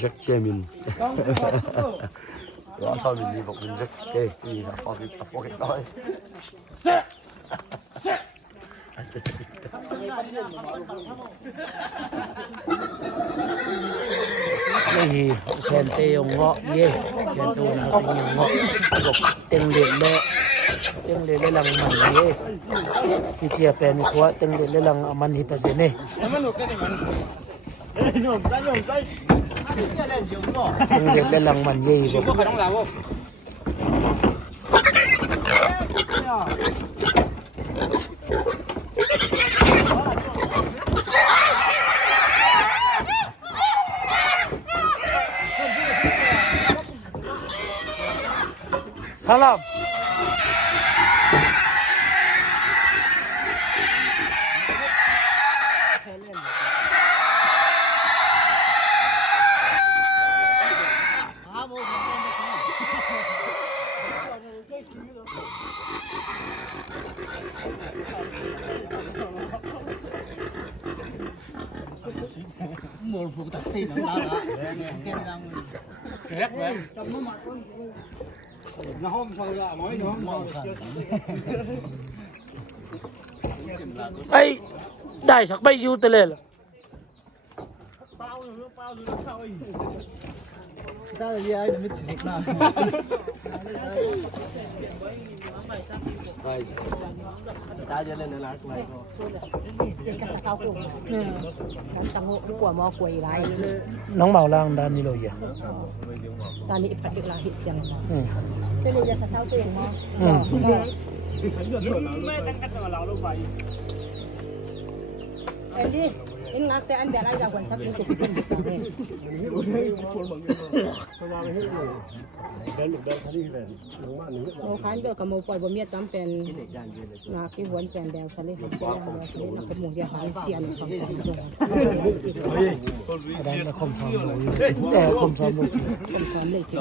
Jacques Kemin. Đó sao mình đi một mình Jacques Kê, vì là có cái đói. นี่แคนเตยงเงาะเย่แคนตูนะเป็นเงาะเต็งเด็ดเลยลังมันเย่พี่เจียเป็นขวาเต็งเด็ดเลยลังมันฮิตาเซเน่เต็งเด็ดเลยลังมันเย่บ่Salam. Một phụ tập tin đó là cái năng kẹt vậy nó không sao ra mỗi nó không Ai đại sắc bay siêu tê lệ là ta là gì ai mới thiệt nào ta cho lên là quay cái sao cũng cái tăng hộ của mò quay lại น้องเบาล่างด้านนี้เลยอ่ะ ตอนนี้ผัดอีกหลายเห็ดจังเจ้าเลยจะเช้าตัวเองมอไม่ตั้งกันตัวเราลงไปไอ้นี่อิงนักแต่อันเดียวไอ้จากวันสักนี้จะเป็นโอ้ขันเดียวกับโมปล่อยบ่เมียตั้มเป็นนาคิวนเป็นแดวทะเลหัวใจนักเป็นหมูเดียวหางเจียนของสิงห์ ได้คมฟอร์มเลยได้คมฟอร์มเลย เป็นความเลย